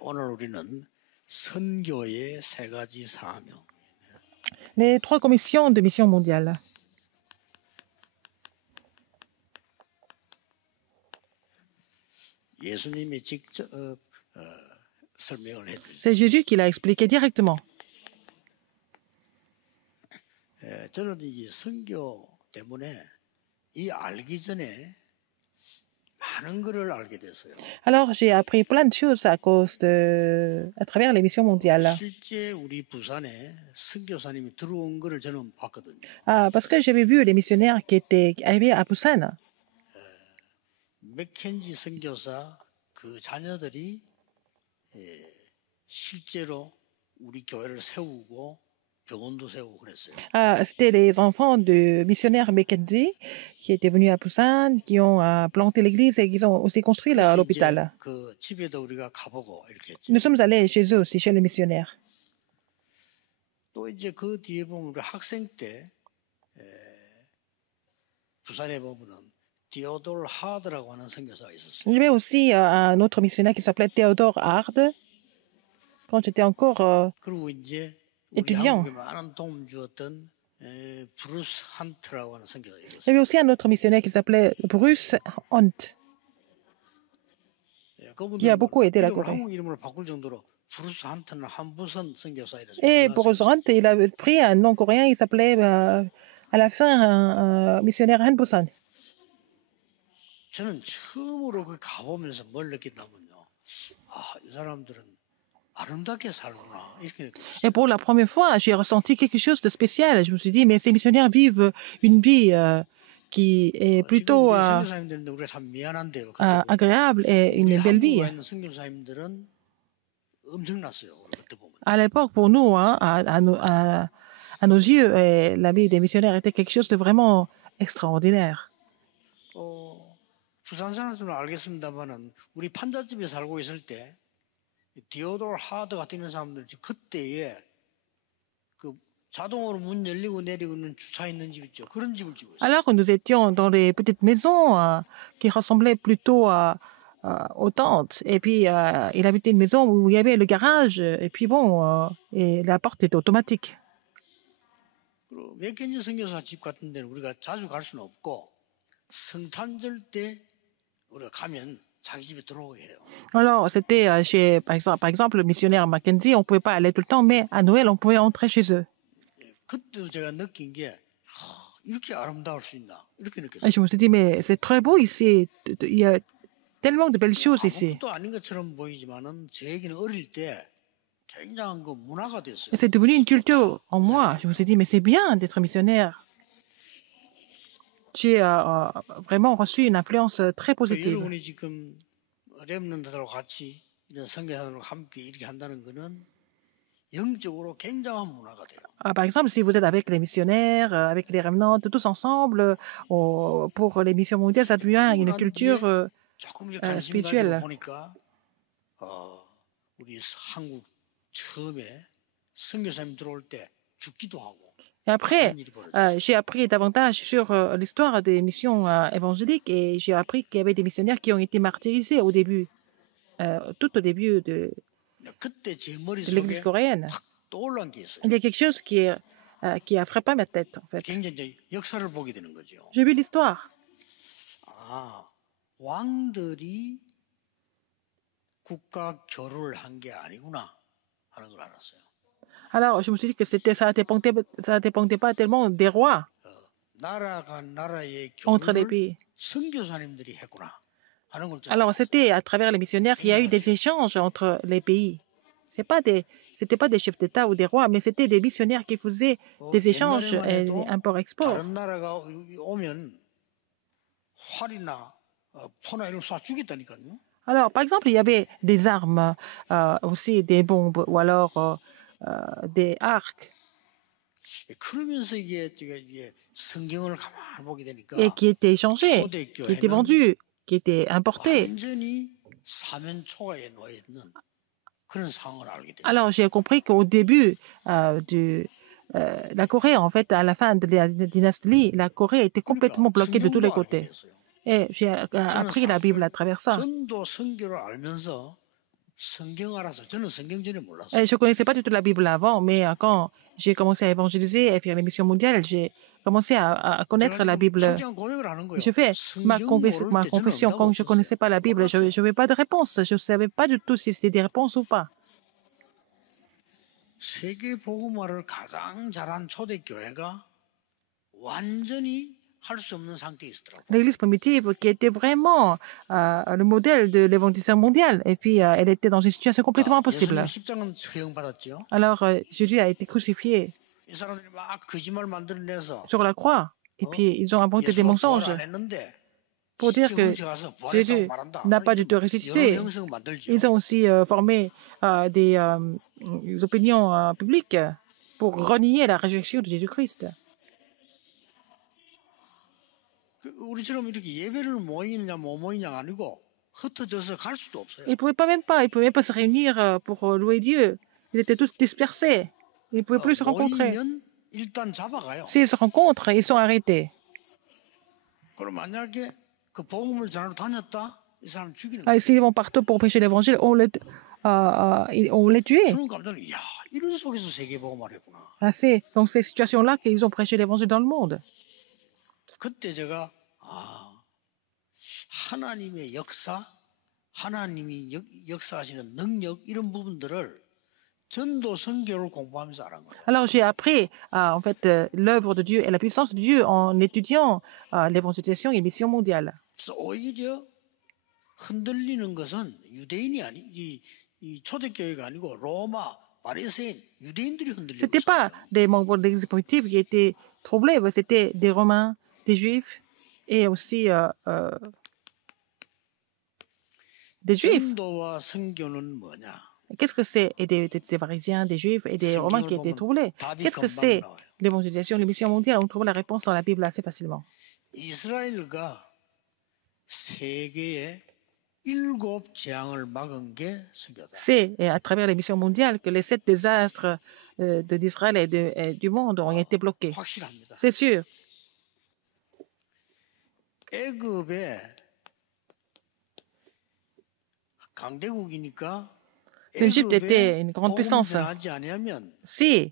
오늘 우리는 선교의 세 가지 사명. Les trois commissions de mission mondiale. 예수님이 직접 설명을 해드렸죠. C'est Jésus qui l'a expliqué directement. 저는 이 선교 때문에 이 알기 전에 많은 것을 알게 됐어요. Alors, j'ai appris plein de choses à travers les missions mondiales. 실제 우리 부산에 선교사님이 들어온 것을 저는 봤거든요. Parce que j'avais vu les missionnaires qui étaient arrivés à Busan. 맥켄지 선교사 그 자녀들이 실제로 우리 교회를 세우고 병원도 세우고 그랬어요. C'était les enfants de missionnaires Mackenzie qui étaient venus à Busan, qui ont planté l'église et qui ont aussi construit l'hôpital. 그 집에도 우리가 가보고 이렇게 했죠. Nous sommes allés chez eux aussi, chez les missionnaires. 또 이제 그 뒤에 보면 우리 학생 때 부산에 보면은 디오돌 하드라고 하는 선교사가 있었어요. Il y avait aussi un autre missionnaire qui s'appelait Théodore Hard quand j'étais encore 그리고 이제 우리 étudiant. 한국에 많은 도움 주었던 브루스 한트라고 하는 선교사가 Il y 있었어요. avait aussi un autre missionnaire qui s'appelait Bruce Hunt, qui a beaucoup aidé la Corée. 한국 이름을 바꿀 정도로 브루스 한트는 한부선 선교사 이랬어요. Et Bruce Hunt, il a pris un nom coréen, il s'appelait à la fin un missionnaire Han Busan. 저는 처음으로 그 가보면서 뭘 느꼈냐면요. 이 사람들은 아름답게 살구나 이렇게 느꼈어요. Et pour la première fois, j'ai ressenti quelque chose de spécial. Je me suis dit, mais ces missionnaires vivent une vie qui est plutôt 지금 우리 선교사님들인데 우리가 참 미안한데요. agréable et une belle vie. 한국에 있는 선교사님들은 엄청났어요. 그때 보면. À l'époque, pour nous, à nos yeux, la vie des missionnaires était quelque chose de vraiment extraordinaire. 부산 사람들은 알겠습니다만은 우리 판잣집에 살고 있을 때 디오돌 하드 같은 이런 사람들 그때에 그 자동으로 문 열리고 내리고 있는 주차 있는 집 있죠. 그런 집을 지고 있어요. Alors que nous étions dans les petites maisons qui ressemblaient plutôt aux tentes, et puis il habitait une maison où il y avait le garage, et puis bon, et la porte était automatique. 그리고 맥켄지 선교사 집 같은 데는 우리가 자주 갈 수는 없고 성탄절 때 우리가 가면 자기 집에 들어오게 해요. Alors, c'était chez, par exemple, le missionnaire Mackenzie, on ne pouvait pas aller tout le temps, mais à Noël, on pouvait entrer chez eux. 그때도 제가 느낀 게 이렇게 아름다울 수 있나 이렇게 느꼈어요. Et je me suis dit, mais c'est très beau ici. Il y a tellement de belles choses ici. 아무것도 아닌 것처럼 보이지만은 저에게는 어릴 때 굉장한 그 문화가 됐어요. Et c'est devenu une culture en moi. Je me suis dit, mais c'est bien d'être missionnaire. J'ai vraiment reçu une influence très positive. 여러분이 지금 렘넌트들하고 같이 이런 선교사들과 함께 이렇게 한다는 거는 영적으로 굉장한 문화가 돼요. Par exemple, si vous êtes avec les missionnaires, avec les remnants, tous ensemble, pour les missions mondiales, ça devient une culture 조금 이제 관심 spirituelle. 가지고 보니까 우리 한국 처음에 선교사님 들어올 때 죽기도 하고. Et après, j'ai appris davantage sur l'histoire des missions évangéliques et j'ai appris qu'il y avait des missionnaires qui ont été martyrisés au début, tout au début de l'Église coréenne. Il y a quelque chose qui a frappé ma tête, en fait. J'ai vu l'histoire. 왕들이 국가 결혼을 한 게 아니구나 하는 걸 알았어요. Alors, je me suis dit que ça dépendait pas tellement des rois entre les pays. Alors, c'était à travers les missionnaires qu'il y a eu des échanges entre les pays. C'était pas des chefs d'État ou des rois, mais c'était des missionnaires qui faisaient des échanges import-export. Alors, par exemple, il y avait des armes, aussi des bombes ou alors des arcs. Et qui étaient échangés, qui étaient vendus, qui étaient importés. Alors, j'ai compris qu'au début de la Corée, en fait, à la fin de la dynastie Lee, la Corée était complètement bloquée de tous les côtés. Et j'ai appris la Bible à travers ça. 성경 알아서 저는 성경 전에 몰랐어요. Je ne connaissais pas du tout la Bible avant, mais quand j'ai commencé à évangéliser et faire les missions mondiales, j'ai commencé à 제가 connaître la 지금 Bible. 솔직한 고백을 하는 거예요. Je fais ma, 성경 모를 ma 때 저는 confession 응답 quand je ne 없었어요. connaissais pas la Bible. Je 몰랐어요. n'avais pas de réponse. Je ne savais pas du tout si c'était des réponses ou pas. 세계 복음화를 가장 잘한 초대교회가 완전히 할 수 없는 상태에 있더라고요. L'Église primitive qui était vraiment le modèle de l'évangélisation mondiale. Et puis, elle était dans une situation complètement impossible. 예수님 십자가는 처형받았죠. Alors, Jésus a été crucifié 이 사람들이 막 거짓말 만들어내서 sur la croix. Et puis, ils ont inventé des 예수가 부활 mensonges 안 했는데 pour dire que 가서 부활했다고 Jésus 말한다. n'a pas du tout 여러 ressuscité. 형성 만들죠. Ils ont aussi formé des opinions publiques pour renier la résurrection de Jésus-Christ. 우리처럼 이렇게 예배를 모이느냐 못 모이냐가 아니고 흩어져서 갈 수도 없어요. Ils ne pouvaient pas ils pouvaient même pas se réunir pour louer Dieu. Ils étaient tous dispersés. Ils ne pouvaient plus se rencontrer. 모이면 일단 잡아가요. S'ils se rencontrent, ils sont arrêtés. 그럼 만약에 그 복음을 전하러 다녔다, 이 사람 죽이는 거예요. S'ils vont partout pour prêcher l'évangile, on les tuait. 저는 깜짝 놀랐어요. 야, 이런 속에서 세계 복음을 했구나. C'est dans ces situations-là qu'ils ont prêché l'évangile dans le monde. 그때 제가 하나님의 역사, 하나님이 역사하시는 능력 이런 부분들을 전도 선교를 공부하면서 알은 거예요. Alors j'ai appris en fait l'œuvre de Dieu et la puissance de Dieu en étudiant l'évangélisation et mission mondiale. 그래서 오히려 흔들리는 것은 유대인이 아니지 이 초대교회가 아니고 로마, 바리새인, 유대인들이 흔들리고 C'était pas des membres de l'Église primitive qui étaient troublés, mais c'était des Romains, des Juifs et aussi des Juifs. 전도와 선교는 뭐냐? Qu'est-ce que c'est? Et des pharisiens, des Juifs et des Romains qui étaient troublés. Qu'est-ce que c'est l'évangélisation, les missions mondiales? On trouve la réponse dans la Bible assez facilement. 이스라엘과 세계에 7 재앙을 막은 게 선교다. C'est à travers les missions mondiales que les 7 désastres d'Israël et du monde ont été bloqués. 확실합니다. C'est sûr. 애굽에 강대국이니까 L'Égypte était une grande puissance. Si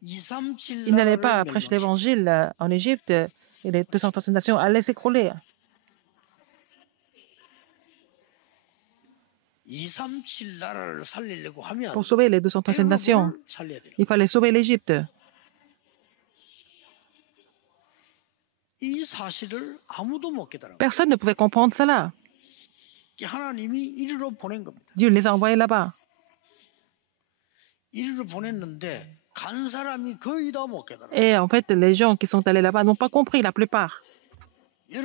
il n'allait pas prêcher l'évangile en Égypte, et les 230 nations allaient s'écrouler. Pour sauver les 230 nations, il fallait sauver l'Égypte. Personne ne pouvait comprendre cela. Dieu les a envoyés là-bas. Et en fait, les gens qui sont allés là-bas n'ont pas compris, la plupart. La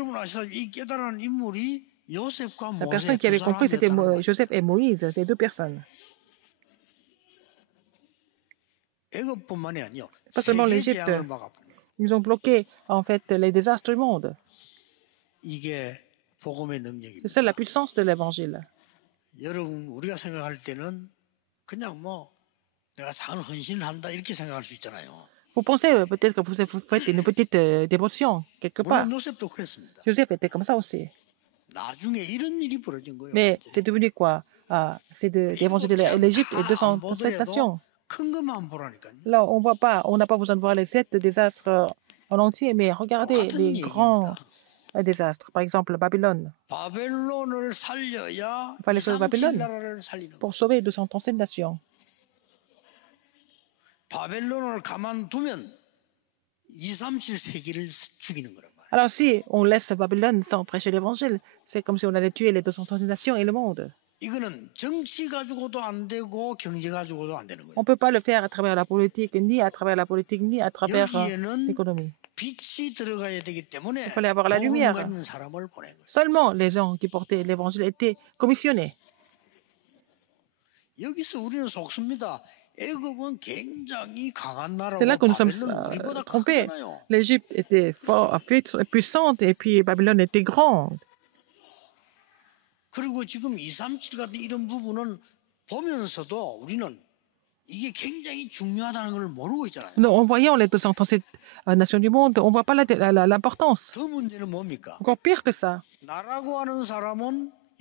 personne qui avait compris, c'était Joseph et Moïse, ces 2 personnes. Pas seulement l'Égypte. Ils ont bloqué, en fait, les désastres du monde. C'est ça la puissance de l'Évangile. Vous pensez peut-être que vous faites une petite dévotion quelque part. Joseph était comme ça aussi. Mais c'est devenu quoi? C'est d'évangéliser l'Égypte et 237 nations. Là, on voit pas, on n'a pas besoin de voir les 7 désastres en entier, mais regardez les grands désastres. Par exemple, Babylone. Il fallait sauver Babylone pour sauver 237 nations. Alors si on laisse Babylone sans prêcher l'évangile, c'est comme si on allait tuer les 230 nations et le monde. On ne peut pas le faire à travers la politique, ni à travers l'économie. Il fallait avoir la lumière. Seulement les gens qui portaient l'évangile étaient commissionnés. C'est là que nous sommes trompés. L'Égypte était fort, puissante, et puis Babylone était grande. En voyant les 237 nations du monde, on ne voit pas l'importance. Encore pire que ça.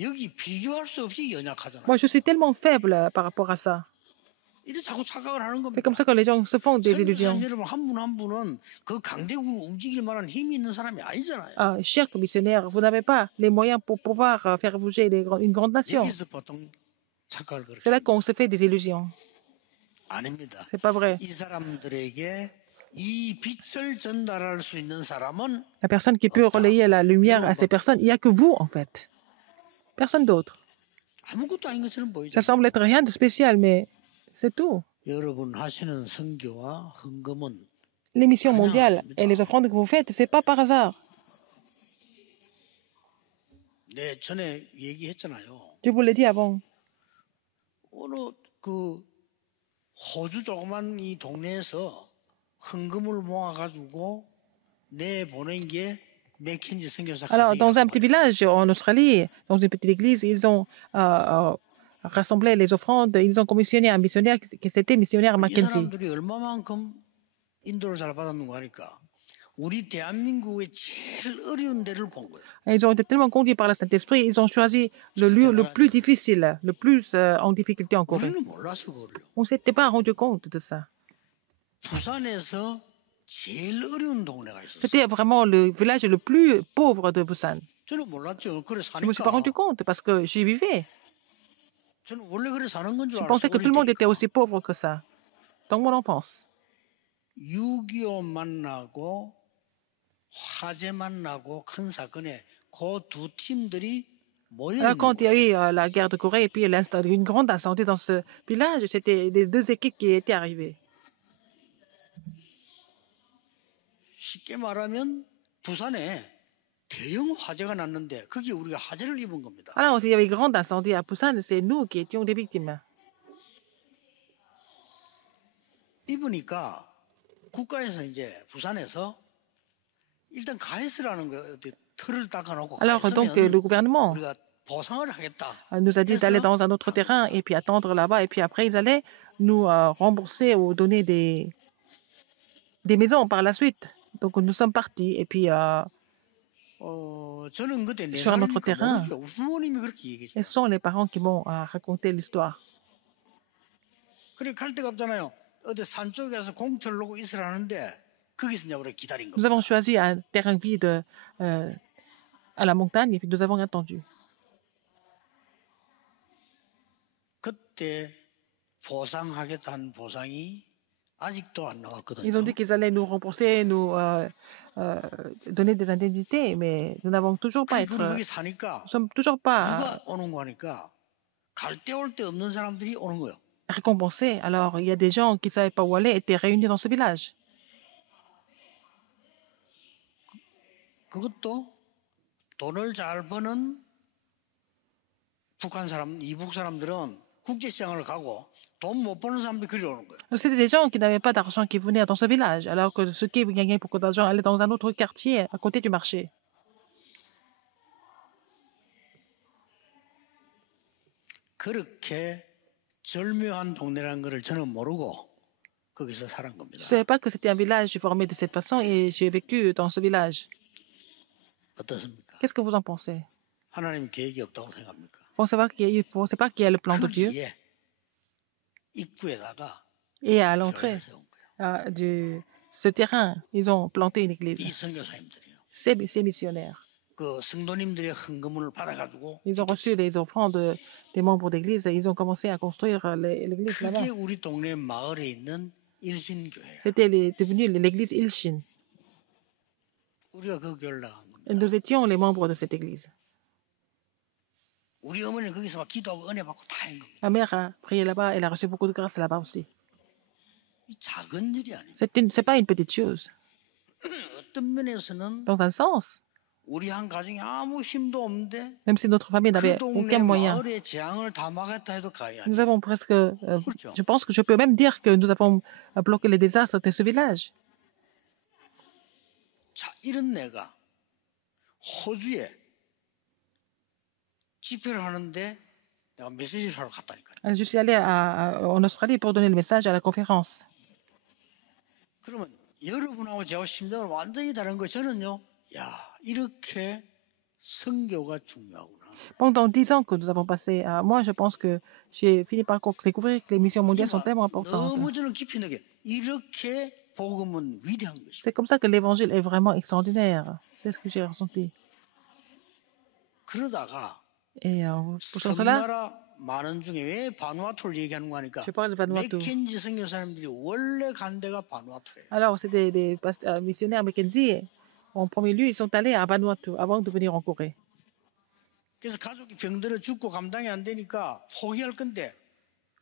여기 비교할 수 없이 연약하잖아요. Moi, je suis tellement faible par rapport à ça. 이래 자꾸 착각을 하는 C'est comme 겁니다. ça que les gens se font des illusions. 선교사님 여러분 한 분 한 분은 그 강대국을 움직일 만한 힘이 있는 사람이 아니잖아요. Chers commissionnaires, vous n'avez pas les moyens pour pouvoir faire bouger une grande nation. 여기서 보통 착각을 그렇게 C'est là 합니다. qu'on se fait des illusions. 아닙니다. C'est pas vrai. 이 사람들에게 이 빛을 전달할 수 있는 사람은 La personne qui peut relayer la lumière à ces personnes, il n'y a que vous, en fait. Personne d'autre. 아무것도 아닌 것처럼 보이죠. Ça semble être rien de spécial, mais c'est tout. 여러분 하시는 선교와 헌금은 Les missions mondiales et les offrandes que vous faites, c'est pas par hasard. 네, 전에 얘기했잖아요. Je vous l'ai dit avant. 어느 그 호주 조그만 이 동네에서 헌금을 모아가지고 내 보낸 게 맥켄지 선교사 Alors, dans un 가족이라고 petit village en Australie, dans une petite église, ils ont rassemblé les offrandes. Ils ont commissionné un missionnaire qui c'était missionnaire 이 Mackenzie. 사람들이 얼마만큼 인도를 잘 받았는가 하니까 우리 대한민국의 제일 어려운 데를 본 거예요. Ils ont été tellement conduits par le Saint-Esprit, ils ont choisi le lieu le plus difficile, le plus en difficulté en Corée. 우리는 몰랐어 그거를. On ne s'était pas rendu compte de ça. 부산에서 제일 어려운 동네가 있었어요. C'était vraiment le village le plus pauvre de Busan. 저는 몰랐죠. 그래 Je ne me suis pas rendu 사니까. compte parce que j'y vivais. 저는 원래 그래 사는 건 줄 Je 알았어요. pensais que tout le monde 어릴 était 때니까. aussi pauvre que ça, dans mon enfance. 6.25 만나고 화재 만나고 큰 사건에 그 두 팀들이 모여 Alors, 있는 quand il y a 거예요. eu la guerre de Corée et puis une grande incendie dans ce village, c'était les deux équipes qui étaient arrivées. 쉽게 말하면 부산에 대형 화재가 났는데 거기 우리가 화재를 입은 겁니다. Alors, il y avait une grande incendie à Busan, c'est nous qui étions des victimes. 입으니까 국가에서 이제 부산에서 일단 가해스라는 거 어디 틀을 닦아놓고 Alors, donc, 가해서면 le gouvernement 우리가 보상을 하겠다. nous a dit d'aller dans un autre terrain et puis attendre là-bas. Et puis après, ils allaient nous rembourser ou donner des maisons par la suite. Donc, nous sommes partis. Et puis, 저는 그때 Sur un autre 4살이니까 terrain. 모르죠. 부모님이 그렇게 얘기했죠. ce sont les parents qui m'ont raconté l'histoire. 그래 갈 데가 없잖아요. 어디 산 쪽에서 공터를 놓고 있으라는데 거기서 이제 우리 기다린 Nous 겁니다. avons choisi un terrain vide à la montagne et puis nous avons attendu. 그때 보상하겠다는 보상이 아직도 안 Ils ont 나왔거든요. dit qu'ils allaient nous rembourser, nous donner des indemnités, mais nous n'avons toujours pas 그분이 거기 사니까 nous sommes toujours pas 누가 오는 거 하니까 갈 데 올 데 없는 사람들이 오는 거예요. récompensés. Alors, il y a des gens qui ne savaient pas où aller étaient réunis dans ce village. 그것도 돈을 잘 버는 북한 사람, 이북 사람들은 국제시장을 가고 돈 못 버는 사람들이 그리 오는 거예요. C'était des gens qui n'avaient pas d'argent qui venaient dans ce village, alors que ceux qui gagnaient beaucoup d'argent allaient dans un autre quartier à côté du marché. 그렇게 절묘한 동네라는 것을 저는 모르고 거기서 살은 겁니다. Je ne savais pas que c'était un village formé de cette façon et j'ai vécu dans ce village. 어떻습니까? Qu'est-ce que vous en pensez? 하나님 계획이 없다고 생각합니까? Vous ne pensez pas qu'il y a le plan de Dieu? 거기에 입구에다가 Et à 교회를 l'entrée 세운 거예요. de ce terrain, ils ont planté une 이 église. 선교사님들이요. Ces missionnaires. 그 성도님들의 헌금을 받아가지고 Ils ont reçu les offrandes des membres d'église et ils ont commencé à construire l'église là-bas. 그게 우리 동네 마을에 있는 일신교회예요. C'était devenu l'église Ilshin. 우리가 그 교회를 나간 겁니다. Et nous étions les membres de cette église. 우리 어머니는 거기서 막 기도하고 은혜 받고 다 한 겁니다. Ma mère a prié là-bas, elle a reçu beaucoup de grâce là-bas aussi. 이 작은 일이 아니에요. C'est pas une petite chose. 어떤 면에서는 Dans un sens, 우리 한 가정이 아무 힘도 없는데 même si notre famille 그 n'avait 동네 aucun moyen, 마을의 재앙을 다 막았다 해도 과언이 nous 아니에요. avons presque, 그렇죠. je pense que je peux même dire que nous avons bloqué les désastres de ce village. 자, 이런 내가 호주에 집회를 하는데 내가 메시지를 하러 갔다니까요. Je suis allée en Australie pour donner le message à la conférence. 그러면 여러분하고 저하고 심정은 완전히 다른 거 저는요. 야, 이렇게 선교가 중요하구나. Pendant 10 ans que nous avons passé, moi, je pense que j'ai fini par découvrir que les missions mondiales sont tellement importantes. 너무 저는 깊이 느껴. 이렇게 복음은 위대한 것이고. C'est comme ça que l'évangile est vraiment extraordinaire. C'est ce que j'ai ressenti. 그러다가 Et pour cela, 섬나라 많은 중에 왜 바누아투를 얘기하는 거 하니까 je parle de Vanuatu. 맥켄지 선교사님들이 원래 간 데가 바누아투예요. Alors, c'est des missionnaires Mackenzie. En premier lieu, ils sont allés à Vanuatu avant de venir en Corée. 그래서 가족이 병들어 죽고 감당이 안 되니까 포기할 건데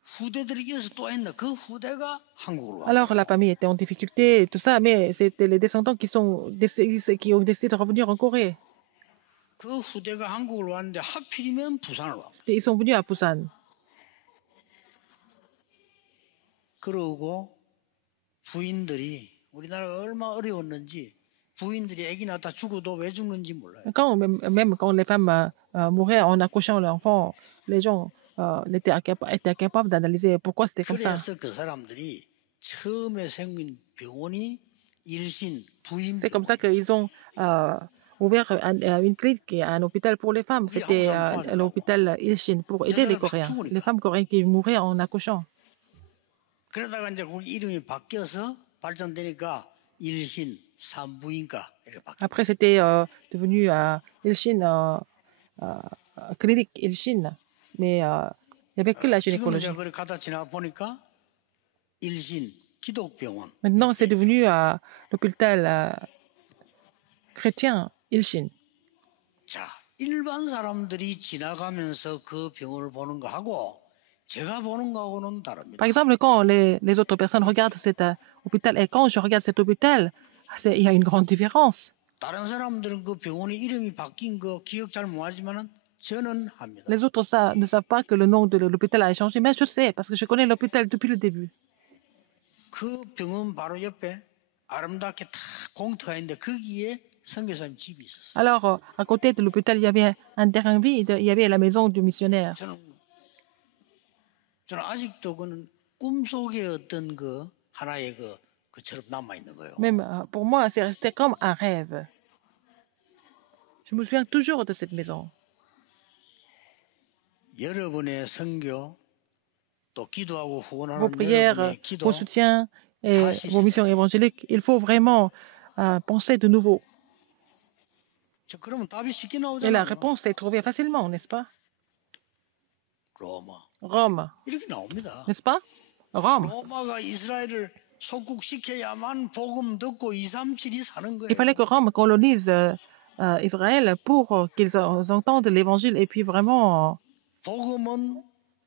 후대들이 이어서 또 했나 그 후대가 한국으로 와. Alors, la famille était en difficulté et tout ça, mais c'était les descendants qui ont décidé de revenir en Corée. 그 후대가 한국으로 왔는데 하필이면 부산을 와. Et ils sont venus à Busan. 그러고 부인들이 우리나라가 얼마나 어려웠는지 부인들이 아기 낳다 죽어도 왜 죽는지 몰라요. Même quand les femmes mouraient en accouchant l'enfant, les gens étaient incapables d'analyser pourquoi c'était comme ça. 그래서 그 사람들이 처음에 생긴 병원이 일신 부인 C'est comme ça qu'ils ont ouvert une clinique et un hôpital pour les femmes. C'était l'hôpital Ilshin pour aider les Coréens, les femmes coréennes qui mouraient en accouchant. 그러다가 이제 거기 이름이 바뀌어서 발전되니까 일신 산부인과 이렇게 바뀌었어요. Après, c'était devenu Ilshin, clinique Ilshin, mais il n'y avait que la 지금 gynécologie. 제가 그걸 가다 지나 보니까 일신 기독병원. Maintenant, c'est devenu l'hôpital chrétien Ilshin. 자, 일반 사람들이 지나가면서 그 병원을 보는 거하고 제가 보는 거하고는 다릅니다. Par exemple, quand les autres personnes regardent cet hôpital et quand je regarde cet hôpital, il y a une grande différence. 다른 사람들은 그 병원의 이름이 바뀐 거 기억 잘 못하지만은 저는 합니다. Les autres ne savent pas que le nom de l'hôpital a changé, mais je sais parce que je connais l'hôpital depuis le début. 그 병원 바로 옆에 아름답게 다 공터가 있는데 거기에 선교사님 집이 있었어요. Alors, à côté de l'hôpital, il y avait un terrain vide, il y avait la maison du missionnaire. 저는 아직도 그는 꿈속의 어떤 그 하나의 그처럼 남아 있는 거예요. Même pour moi, c'est resté comme un rêve. Je me souviens toujours de cette maison. 여러분의 선교 또 기도하고 후원하는 Vos prières, 여러분의 기도 vos soutiens et vos missions évangéliques, il faut vraiment penser de nouveau. 저 그러면 답이 쉽게 Et la 나오잖아요. réponse est trouvée facilement, n'est-ce pas? 로마 Rome, 이렇게 나옵니다. n'est-ce pas? Rome. 로마가 이스라엘을 속국시켜야만 복음 듣고 2, 3, 7이 사는 거예요. Il fallait que Rome colonise Israël pour qu'ils entendent l'évangile et puis vraiment 복음은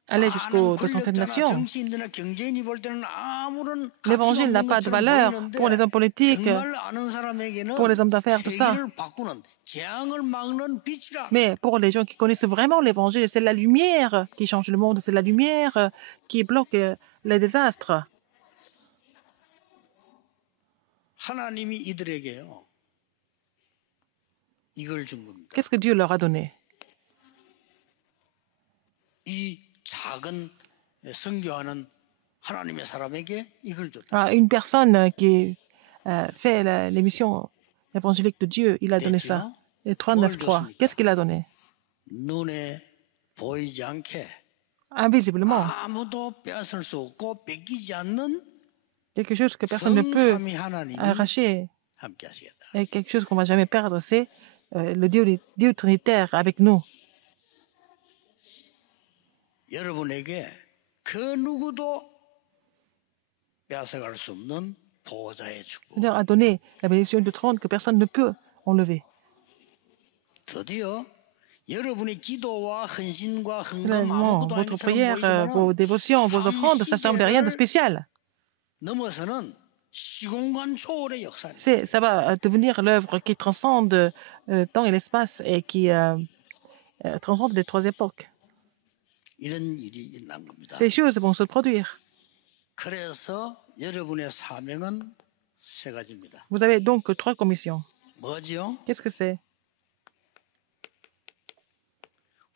aller jusqu'aux 많은 200 권력자나 nations. 정치인들이나 경제인이 볼 때는 아무런 L'évangile n'a pas de valeur pour les hommes politiques, 정말 아는 사람에게는 pour les hommes d'affaires, tout ça. 세계를 바꾸는 재앙을 막는 빛이라. Mais pour les gens qui connaissent vraiment l'évangile, c'est la lumière qui change le monde, c'est la lumière qui bloque les désastres. 하나님이 이들에게요. 이걸 준 겁니다. Qu'est-ce que Dieu leur a donné? 이 작은 선교하는 하나님의 사람에게 이걸 줬다. Une personne qui fait les missions évangéliques de Dieu, il a donné ça. Et 393. Qu'est-ce qu'il a donné? 눈에 보이지 않게 Invisiblement. 아무도 빼앗을 수 없고 뺏기지 않는 Quelque chose que personne ne peut 성삼위 하나님이 arracher 함께 하시겠다. et quelque chose qu'on ne va jamais perdre, c'est le Dieu trinitaire avec nous. 여러분에게 그 누구도 빼앗아갈 수 없는 보호자의 축복. Il leur a donné la bénédiction du trône que personne ne peut enlever. 드디어 여러분의 기도와 헌신과 헌금 Finalement, 아무것도 아닌 votre 것처럼 prière, vos 보이지만 dévotions, vos offrandes, ça semble rien de spécial. 넘어서는 시공간 초월의 역사입니다. Ça va devenir l'œuvre qui transcende le temps et l'espace et qui transcende les trois époques. 이런 일이 일어난 겁니다. Ces choses vont se produire. 그래서 여러분의 사명은 세 가지입니다. Vous avez donc trois commissions. 뭐지요? Qu'est-ce que c'est?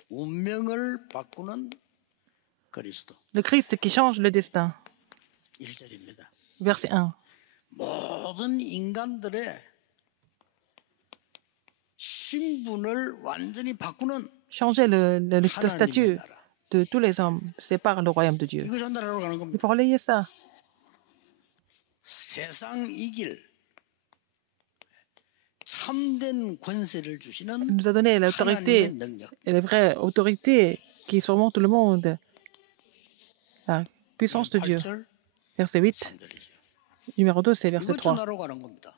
운명을 바꾸는 그리스도. Le Christ qui change le destin. 1절입니다. Verset 1. 모든 인간들의 신분을 완전히 바꾸는 changer le statut 하나님의 나라. de tous les hommes. C'est par le royaume de Dieu. 이거 전달하러 가는 Il 겁니다. faut relayer ça. 세상 이길 참된 권세를 주시는 Il nous a donné 하나님의 l'autorité, 능력. et la vraie autorité qui surmonte le monde. La puissance de Dieu. 8절 Verset 8. 3절이죠. Numéro 2, c'est verset 이거 3. 전하러 가는 겁니다.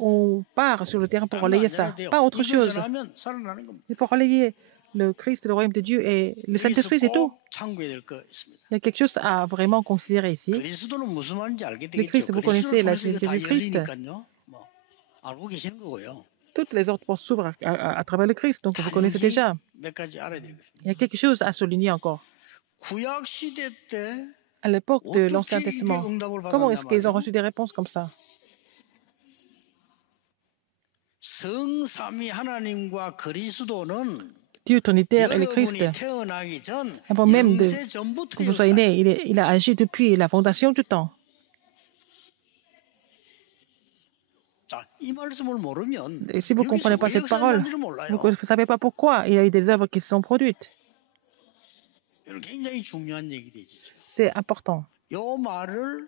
On part sur le terrain pour 딴거 relayer 안 ça. 전해도 돼요. Pas autre 이거 chose. 전하면 살아나는 겁니다. Il faut relayer le Christ, le royaume de Dieu et le 여기서 Saint-Esprit, c'est tout. 꼭 참고해야 될 거 있습니다. Il y a quelque chose à vraiment considérer ici. 그리스도는 무슨 말인지 알게 Le Christ, 되겠죠. vous connaissez la 그리스도를 통해서 이거 다 Jésus-Christ. 열리니까요. 뭐 알고 계시는 거고요. Toutes les autres portes s'ouvrent à travers le Christ, donc vous connaissez déjà. 몇 가지 알아야 되겠습니다. Il y a quelque chose à souligner encore. 구약 시대 때 À l'époque de l'Ancien 어떻게 이게 Testament, 응답을 comment 받았냐 est-ce qu'ils ont 말이에요. reçu des réponses comme ça? 성삼위 하나님과 그리스도는 Dieu Trinitaire et le Christ, 여러분이 태어나기 전 avant même 영세 전부터 que vous soyez né, il a agi depuis la fondation du temps. 자, 이 말씀을 모르면 Et si vous ne 여기서 comprenez pas 왜 cette 역사를 parole, 만지를 몰라요. vous ne savez pas pourquoi il y a eu des œuvres qui se sont produites. 이거 굉장히 중요한 얘기되지. C'est important. 요 말을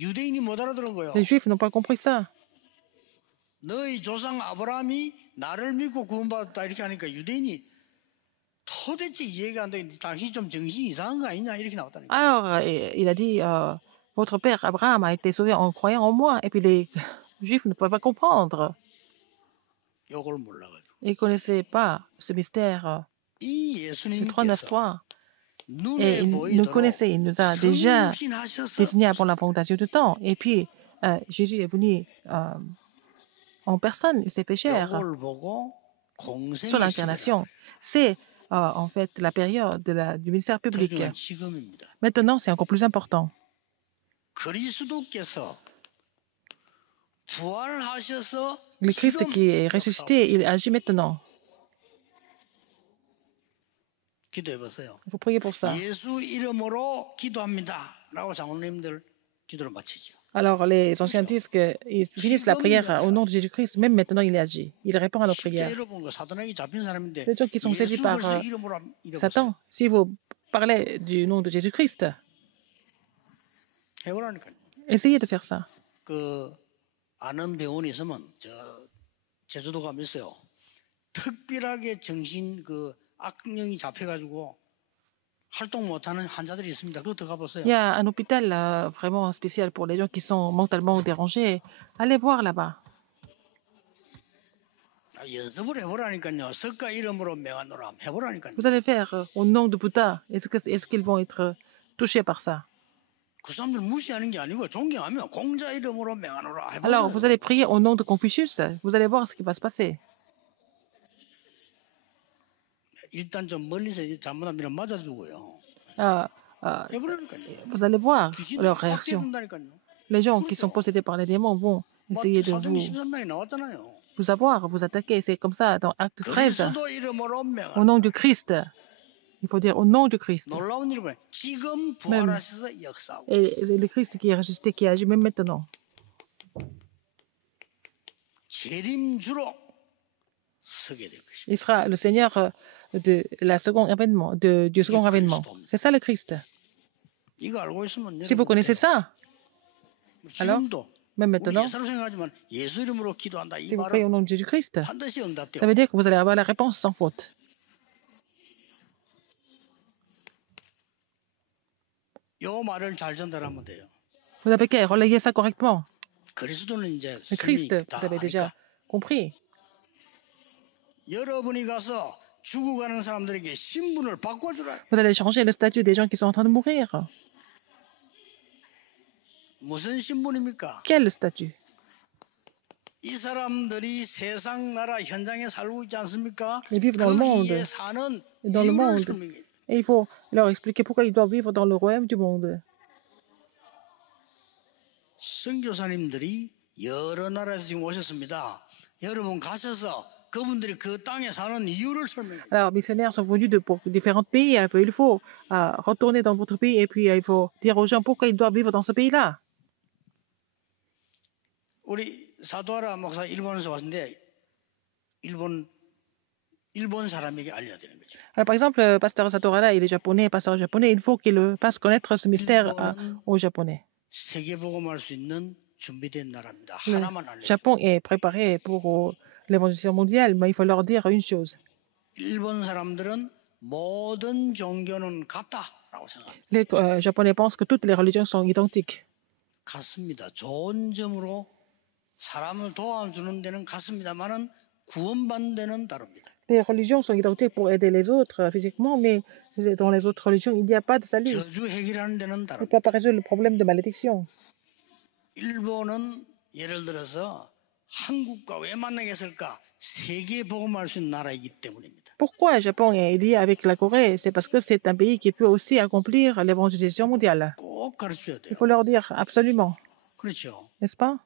유대인이 못 알아들은 거예요. Les Juifs n'ont pas compris ça. 너희 조상 아브라함이 나를 믿고 구원받았다 이렇게 하니까 유대인이 도대체 이해가 안 되는데 당신 좀 정신 이상한 거 아니냐 이렇게 나왔다니까. Alors, il a dit, votre père Abraham a été sauvé en croyant en moi. Et puis les Juifs ne peuvent pas comprendre. 요걸 몰라가지고. Ils ne connaissaient pas ce mystère 이 du 예수님께서 39.3. Et 눈에 il nous 보이도록 connaissait, il nous a déjà 성신하셔서 désigné avant la fondation du temps. Et puis, Jésus est venu en personne, il s'est fait chair. 요걸 보고 공생의 Son incarnation, c'est en fait la période du ministère 더 public. 중요한 지금입니다. Maintenant, c'est encore plus important. 그리스도께서 부활하셔서 Le Christ qui est ressuscité, il agit maintenant. 기도해 보세요. Il faut prier pour ça. 예수 이름으로 기도합니다. 라고 장로님들 기도를 마치죠. Alors, les anciens disent qu'ils finissent la prière au nom de Jésus-Christ. Même maintenant, il agit. Il répond à nos 실제 prières. 여러분 사탄에게 잡힌 사람인데 Les gens qui sont saisis 예수 par 그리스도 이름으로 이뤄보세요. Satan, si vous parlez du nom de Jésus-Christ, 해보라니까요. essayez de faire ça. 그 아는 병원이 있으면 저 제주도 가면 있어요. 특별하게 정신 그 악령이 잡혀가지고 활동 못하는 환자들이 있습니다. 그것도 가보세요. Il y a un hôpital vraiment spécial pour les gens qui sont mentalement dérangés. Allez voir là-bas. 연습을 해보라니까요. 석가 이름으로 명하노라 해보라니까요. Vous allez faire au nom de Bouddha. Est-ce qu'ils vont être touchés par ça? 그 사람들 무시하는 게 아니고 존경하며 공자 이름으로 명하노라 Alors, 해보세요. vous allez prier au nom de Confucius. Vous allez voir ce qui va se passer. 일단 좀 멀리서 잘못하면 맞아주고요. 해보라니까요. Vous allez voir 귀신들 leur 확 réaction. 뛰어든다니까요. Les gens qui sont possédés par les démons vont essayer de 사도행 vous 13장에 나왔잖아요. avoir, vous attaquer. C'est comme ça dans Acte 13. 그리스도 이름으로 Au 명하노라. nom du Christ. Il faut dire au nom du Christ. 놀라운 일은 지금 부활하셔서 역사하고 Et le Christ qui est ressuscité, qui agit même maintenant. 재림주로 서게 될 것입니다. Il sera le Seigneur de la seconde avènement, du second avènement. C'est ça le Christ. 이거 알고 있으면 Si vous connaissez ça, 지금도 même 우리 maintenant, 예사로 생각하지만 예수 이름으로 기도한다 이 si vous priez au 말은 nom de Jésus-Christ, 반드시 ça 응답돼요. veut dire que vous allez avoir la réponse sans faute. 요 말을 잘 전달하면 돼요. Vous n'avez qu'à relayer ça correctement. 그리스도는 이제 Le Christ, 승리 다 vous avez 하니까 déjà compris. 여러분이 가서 죽어가는 사람들에게 신분을 바꿔주라. Vous allez changer le statut des gens qui sont en train de mourir. 무슨 신분입니까? Quel statut? 이 사람들이 세상 나라 현장에 살고 있지 않습니까? Ils vivent dans le monde. 거기에 사는 Dans le 이유를 monde. 설명해. Et il faut leur expliquer pourquoi ils doivent vivre dans le royaume du monde. 선교사님들이 여러 나라에서 지금 오셨습니다. 여러분 가셔서 그분들이 그 땅에 사는 이유를 설명해요. Alors, missionnaires sont venus de pour différents pays. Il faut retourner dans votre pays et puis il faut dire aux gens pourquoi ils doivent vivre dans ce pays-là. 우리 사도하라 목사 일본에서 왔는데 일본 일본 사람에게 알려야 되는 거죠. Alors, par exemple, pasteur Satorada, il est japonais, pasteur japonais, il faut qu'il fasse connaître ce mystère 일본은 aux Japonais. 세계복음할 수 있는 준비된 나라입니다. Le 하나만 알려줘. Japon est préparé pour l'évangélisation mondiale, mais il faut leur dire une chose. 일본 사람들은 모든 종교는 같다라고 생각합니다. Les Japonais pensent que toutes les religions sont identiques. 같습니다. 좋은 점으로 사람을 도와주는 데는 같습니다만은 구원받는 데는 다릅니다. Les religions sont identiques pour aider les autres physiquement, mais dans les autres religions, il n'y a pas de salut. 저주 해결하는 데는 Il ne 다릅니다. peut pas résoudre le problème de malédiction. 일본은 예를 들어서 한국과 왜 만나겠을까? 세계 복음할 수 있는 나라이기 때문입니다. Pourquoi le Japon est lié avec la Corée? C'est parce que c'est un pays qui peut aussi accomplir l'évangélisation mondiale. 꼭 가르쳐야 돼요. Il faut leur dire absolument, 그렇죠. n'est-ce pas?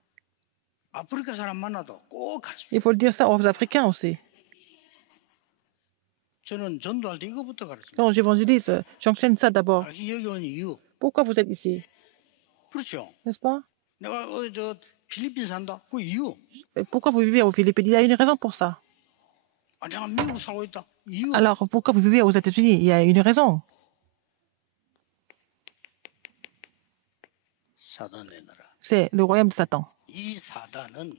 아프리카 사람 만나도 꼭 가르쳐요. Il faut le dire ça aux Africains aussi. 저는 전도할 때 이거부터 가르칩니다. Quand j'évangélise, j'enseigne ça d'abord. 당신 여기 온 이유. Pourquoi vous êtes ici? 그렇죠. N'est-ce pas? 내가 저 필리핀 산다. 그 이유. Pourquoi vous vivez aux Philippines? Il y a une raison pour ça. 아, 내가 미국 살고 있다. 이유. Alors, pourquoi vous vivez aux États-Unis? Il y a une raison. 사단의 나라. C'est le royaume de Satan. 이 사단은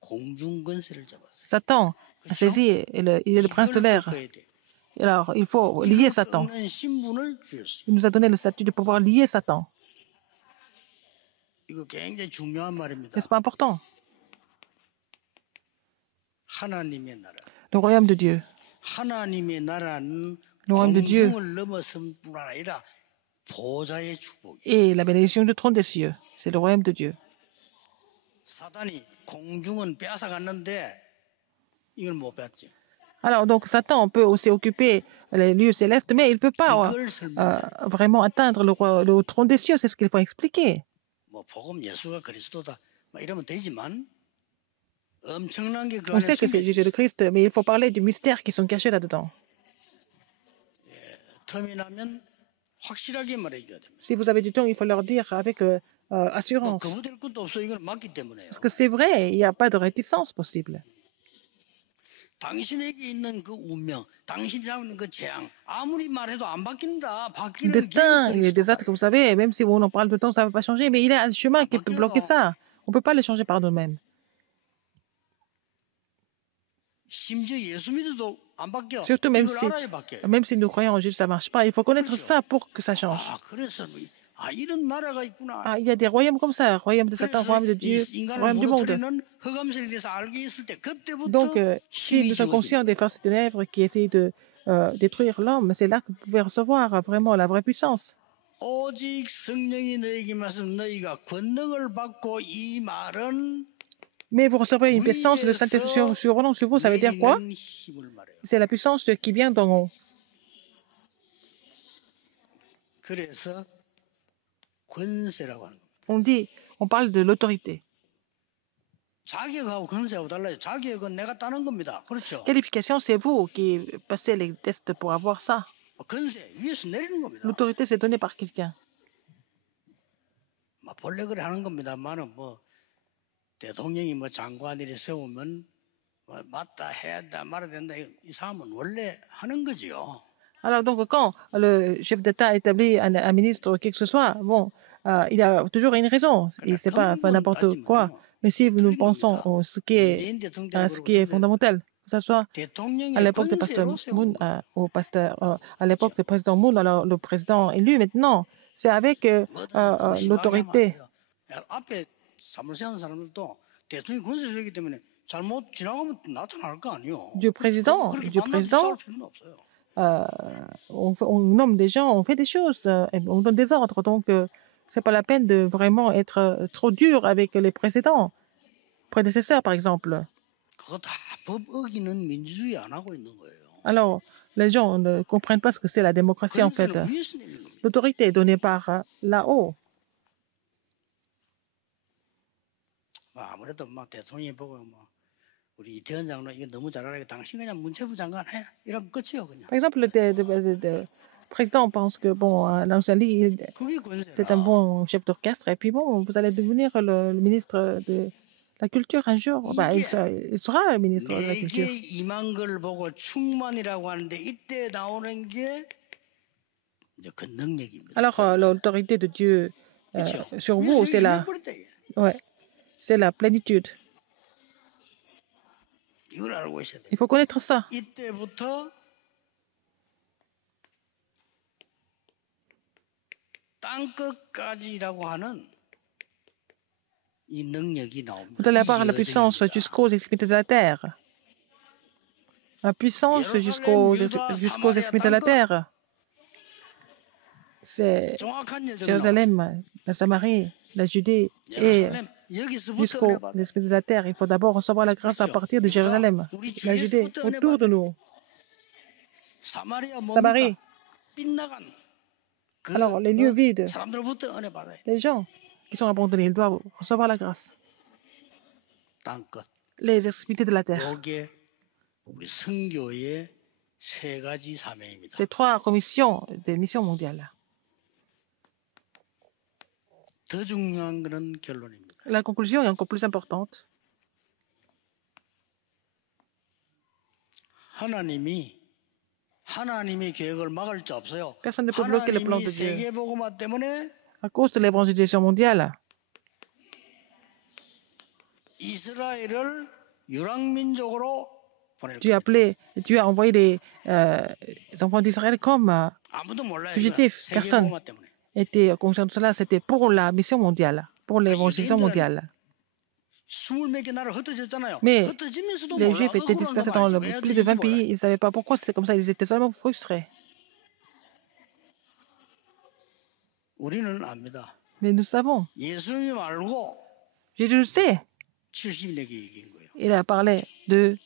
공중 권세를 잡았어요. Satan a saisi, il est le prince de l'air. 꺾어야 돼. Alors, il faut lier 이걸 Satan. 꺾는 신분을 주셨어요. Il nous a donné le statut de pouvoir lier Satan. 이거 굉장히 중요한 말입니다. N'est-ce pas important? 하나님의 나라. Le royaume de Dieu. 하나님의 나라는 Le royaume de Dieu 공중을 넘어선 뿐 아니라 보좌의 축복이. et la bénédiction du trône des cieux. C'est le royaume de Dieu. 사단이 공중은 빼앗아갔는데 이걸 못 뺐지. Alors, donc, Satan peut aussi occuper les lieux célestes, mais il ne peut pas 이걸 설명. vraiment atteindre le trône des cieux. C'est ce qu'il faut expliquer. 뭐 복음 예수가 그리스도다. 막 이러면 되지만 엄청난 게 그 On 안에 sait que c'est 숨겨져 Jésus le Christ, mais il faut parler du mystère qui sont cachés là-dedans. 텀이 나면 확실하게 말해줘야 됩니다. Si vous avez du temps, il faut leur dire avec 뭐 assurance. 거부될 것도 없어. 이걸 맞기 때문에요. Parce que c'est vrai, il n'y a pas de réticence possible. 당신에게 있는 그 운명, 당신이 하고 있는 그 재앙, 아무리 말해도 안 바뀐다. Le 바뀌는 destin, 길이 les 있을 désastres que vous savez, même si on en parle tout le temps, ça ne va pas changer, mais il y a un chemin qui peut bloquer ça. On ne peut pas les changer par nous-mêmes. 심지어 예수 믿어도 안 바뀌어. Surtout même 이걸 si, 알아야 바뀌어요. même si nous croyons en Jésus, ça ne marche pas. Il faut connaître ça pour que ça change. 아, 그래서 이런 나라가 있구나. Ah, il y a des royaumes comme ça, royaume de Satan, 그래서 royaume de 이 Dieu, 인간을 royaume du monde. 무너뜨리는 흑암세에 대해서 알게 있을 때 그때부터 Donc, si 힘이 nous sommes 주어지는 conscients des forces ténèbres qui essayent de détruire l'homme, c'est là que vous pouvez recevoir vraiment la vraie puissance. 오직 성령이 너에게 말씀 너희가 권능을 받고 이 말은 Mais vous recevrez une puissance de Saint-Esprit survenant sur vous. Ça veut dire quoi? 내리는 힘을 말해요. C'est la puissance qui vient d'en haut. 그래서 권세라고 하는 겁니다. On parle de l'autorité. 자격하고 권세하고 달라요. 자격은 내가 따는 겁니다. 그렇죠? Qualification, c'est vous qui passez les tests pour avoir ça. 권세 위에서 내리는 겁니다. L'autorité, c'est donné par quelqu'un. 뭐 본래 그래 하는 겁니다만은 뭐 대통령이 뭐 장관들이 세우면 뭐 맞다 해야 된다 말아야 된다 이 사람은 원래 하는 거지요. Alors, donc, quand le chef d'État établit un ministre ou qui que ce soit, bon, il a toujours une raison. Et c'est pas n'importe quoi. Mais si nous pensons à ce qui est fondamental, que ce soit à l'époque du pasteur Moon, à l'époque du président Moon, alors le président élu maintenant, c'est avec l'autorité. 앞에 사물 세운 사람들도 대통령이 권세 주기 때문에 잘못 지나가면 나타날 거 아니에요. Du président, 싸울 필요는 없어요. on nomme des gens, on fait des choses, on donne des ordres. Donc, c'est pas la peine de vraiment être trop dur avec les prédécesseurs, par exemple. 그거 다 법 어기는 민주주의 안 하고 있는 거예요. Alors, les gens ne comprennent pas ce que c'est la démocratie, en fait. 권세는 위에서 내리는 겁니다. L'autorité est donnée par là-haut. 아무래도 막 대통령이 보고 뭐 우리 이태원 장로 이거 너무 잘하니까 당신 그냥 문체부 장관 해 이러면 끝이에요 그냥. Par exemple, le président pense que, bon, l'ancien lit, 그게 c'est un 권세라. bon chef d'orchestre, et puis bon, vous allez devenir le ministre de La culture, un jour, bah, il sera le ministre de la culture. 내게 임한 걸 보고 충만이라고 하는데 이때 나오는 게 이제 그 능력입니다. Alors, l'autorité de Dieu 그렇죠? sur vous, c'est la, 임해버렸다 이게. ouais, c'est la plénitude. 이걸 알고 있어야 돼. Il faut connaître ça. 이때부터 땅 끝까지라고 하는 이 능력이 나옵니다. Vous allez avoir la 이 puissance 여정입니다. jusqu'aux extrémités de la terre. La puissance jusqu'aux extrémités de la terre. C'est 정확한 여정을 나옵니다. Jérusalem, la Samarie, la Judée et 예루살렘 여기서부터 jusqu'aux 은혜 받아요. extrémités de la terre. Il faut d'abord recevoir la grâce à partir de Jérusalem, la Judée, autour de nous. 사마리아 Samarie. 뭡니까? 빗나간 그 Alors, les lieux vides, 사람들부터 은혜 받아요. les gens qui sont abandonnés, ils doivent recevoir la grâce. 땅 끝. Les extrémités de la terre. 이게 우리 선교의 세 가지 사명입니다. Ces trois commissions des missions mondiales. 더 중요한 것은 결론입니다. La conclusion est encore plus importante. 하나님의 계획을 막을 자 없어요. Personne ne peut bloquer le plan 하나님이 de Dieu. 세계복음화 때문에 À cause de l'évangélisation mondiale, 이스라엘을 유랑민족으로 보낼 Dieu a envoyé les enfants d'Israël comme 아무도 몰라요. fugitifs. Personne 세계복음화 때문에. était conscient de cela. C'était pour la mission mondiale, pour l'évangélisation mondiale. 20몇 개 나라 흩어졌잖아요. Mais 흩어지면서도 les 몰라. Juifs étaient dispersés dans plus de 20 pays. Ils ne savaient pas pourquoi c'était comme ça. Ils étaient seulement frustrés. 우리는 압니다. Mais nous savons. 예수님 알고 Jésus le sait. 70내게 얘기한 거예요. Il a parlé de...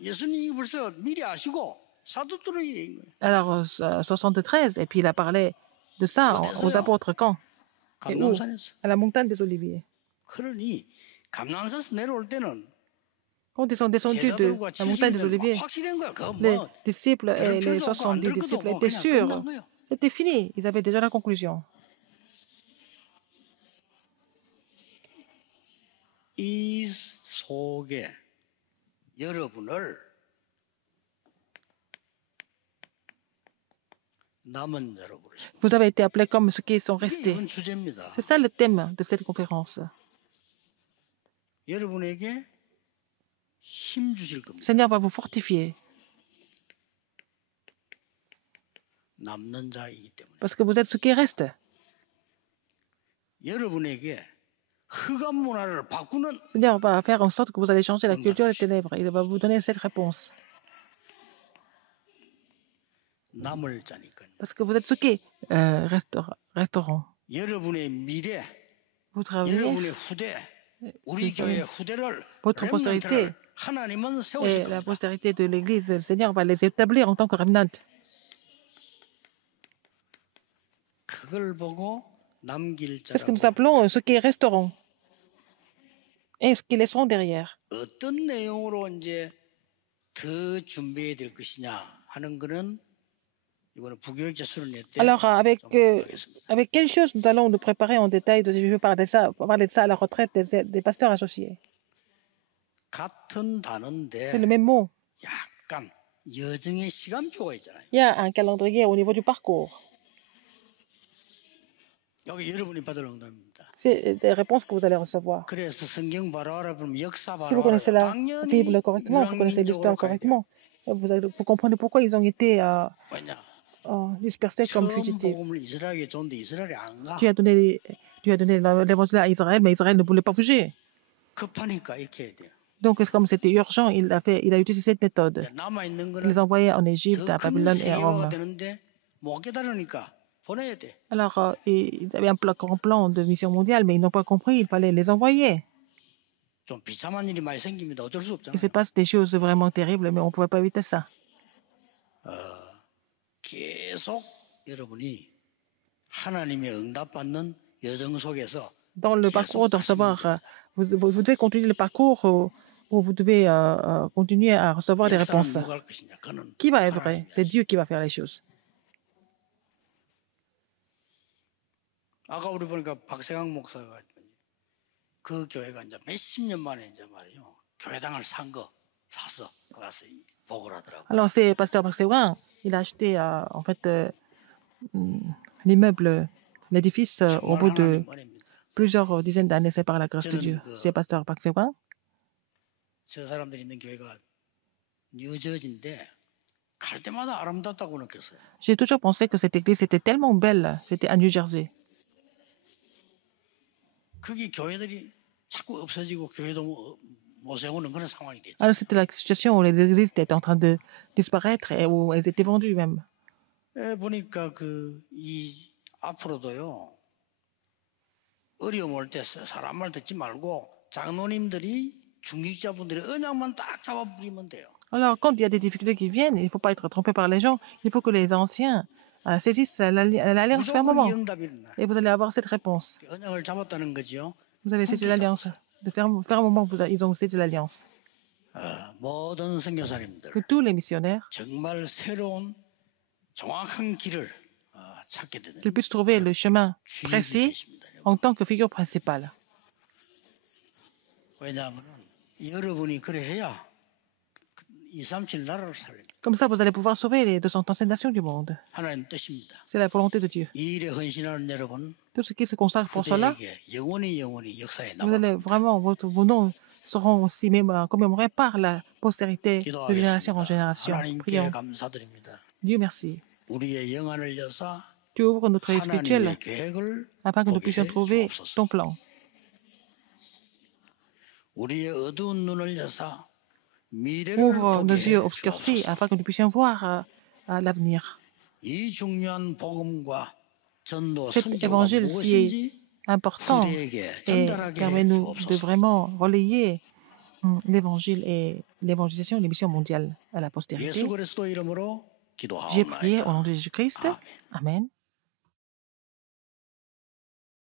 예수님이 벌써 미리 아시고 사도들에게 얘기한 거예요. alors, 73, et puis il a parlé de ça aux apôtres quand? Et où? 감남산에서. À la montagne des Oliviers. 그러니 감남산에서 내려올 때는 Quand ils sont descendus de 제자들과 la montagne des 70은 Oliviers, 확실한 거야. 그거 les 뭐 disciples et les 70 disciples étaient sûrs. C'était fini. Ils avaient déjà la conclusion. 이 속에 여러분을 남은 여러분을 Vous avez été appelés comme ceux qui sont restés. 이건 주제입니다. C'est ça le thème de cette conférence. 여러분에게 힘 주실 Le 겁니다. Seigneur va vous fortifier 남는 자이기 때문에 parce que vous êtes ceux qui restent. 여러분에게 흑암 문화를 바꾸는 Le Seigneur va faire en sorte que vous allez changer la culture des ténèbres. Il va vous donner cette réponse. 남을 자니까요. Parce que vous êtes ceux qui resteront. 여러분의 미래, Votre avenir 여러분의 후대, 우리 교회 후대를 votre postérité 하나님은 et 세우실 la 겁니다. postérité de l'Église, le Seigneur va les établir en tant que remnant. 그걸 보고 남길 C'est ce que nous 자라고 appelons ceux qui resteront et ceux qui laisseront derrière. 어떤 내용으로 이제 더 준비해야 될 것이냐 하는 거는 이번에 부교육자 수련회 때 Alors, 하겠습니다. avec quelle chose nous allons nous préparer en détail? Je vais parler de ça à la retraite des pasteurs associés. 같은 단어인데 C'est le même mot. 약간 여정의 시간표가 있잖아요. Il y a un calendrier au niveau du parcours. 여기 여러분이 받을 응답입니다. C'est des réponses que vous allez recevoir. 그래서 성경 바로 알아보면 역사 Si 바로 vous connaissez la 당연히 Bible correctement, vous connaissez l'histoire correctement, vous comprenez pourquoi ils ont été 왜냐? dispersés comme 처음 fugitifs. 복음을 이스라엘에 줬는데 이스라엘이 안 가. Dieu a donné l'évangile à Israël, mais Israël ne voulait pas bouger. 급하니까 이렇게 해야 돼요. Donc, comme c'était urgent, il a utilisé cette méthode. 남아 있는 Il 거는 les a envoyés en Égypte, à 더큰 Babylone et à 세계화가 Rome. 되는데 못 깨달으니까 보내야 돼. Alors, ils avaient un grand plan de mission mondiale, mais ils n'ont pas compris, il fallait les envoyer. 좀 비참한 일이 많이 생깁니다. 어쩔 수 Il 없잖아요. se passe des choses vraiment terribles, mais on ne pouvait pas éviter ça. 계속 여러분이 하나님의 응답받는 여정 속에서 Dans le parcours de recevoir, vous devez continuer le parcours où vous devez continuer à recevoir des 역사는 réponses. 누가 할 것이냐? 그는 Qui va œuvrer? 하나님이 C'est 하시죠. Dieu qui va faire les choses. 아까 우리 보니까 박세강 목사가 그 교회가 이제 몇십 년 만에 이제 말이요. 교회당을 사서 가서 보고를 하더라고요. Alors, c'est pasteur Park Seo-kwang, il a acheté en fait l'immeuble, l'édifice au 정말 bout de 하나님 은혜입니다. plusieurs dizaines d'années, c'est par la grâce de 저는 Dieu. 그- C'est pasteur Park Seo-kwang. 저 사람들이 있는 교회가 뉴저지인데 갈 때마다 아름답다고 느꼈어요. J'ai toujours pensé que cette église était tellement belle. C'était à New Jersey. 거기 교회들이 자꾸 없어지고 교회도 못 세우는 그런 상황이 됐죠. Alors, c'était la situation où les églises étaient en train de disparaître et où elles étaient vendues même. 보니까 이 앞으로도요 어려움 올 때 사람 말 듣지 말고 장로님들이 중직자분들의 언약만 딱 잡아버리면 돼요. Alors, quand il y a des difficultés qui viennent, il ne faut pas être trompé par les gens. Il faut que les anciens saisissent l'alliance fermement. 무조건 이 응답이 일어나요. Et vous allez avoir cette réponse. 언약을 잡았다는 거죠. Vous avez saisi l'alliance. De fermement, ils ont saisi l'alliance. 모든 선교사님들 Que tous les missionnaires, 정말 새로운 정확한 길을 찾게 되는 qu'ils puissent trouver le chemin 주역이 précis 되십니다. en tant que figure principale. 왜냐하면 여러분이 그래 해야 237 나라를 살립니다. Comme ça, vous allez pouvoir sauver les 237 nations du monde. 하나님 뜻입니다. C'est la volonté de Dieu. 이 일에 헌신하는 여러분 Tout ce qui se consacre pour cela, 그대에게 영원히 역사에 vous 남아 allez vraiment, vos noms seront aussi commémorés par la postérité de génération en génération. 하나님께 Prions. 감사드립니다. Dieu merci. 우리의 영안을 여사 Tu ouvres notre œil spirituel 하나님의 계획을 afin que nous 보게 puissions trouver 주옵소서. ton plan. 우리의 어두운 눈을 여사 미래를 Ouvre 보게 nos yeux obscurcis 주옵소서. afin que nous puissions voir l'avenir. 이 중요한 복음과 전도 Cet 선교가 évangile si 무엇인지 important 그대에게 et 전달하게 permet-nous de 주옵소서. vraiment relayer l'évangile et l'évangélisation et les missions mondiales à la postérité. 예수 그리스도 이름으로 J'ai prié au 기도하옵나이다. nom de Jésus-Christ. Amen. Amen.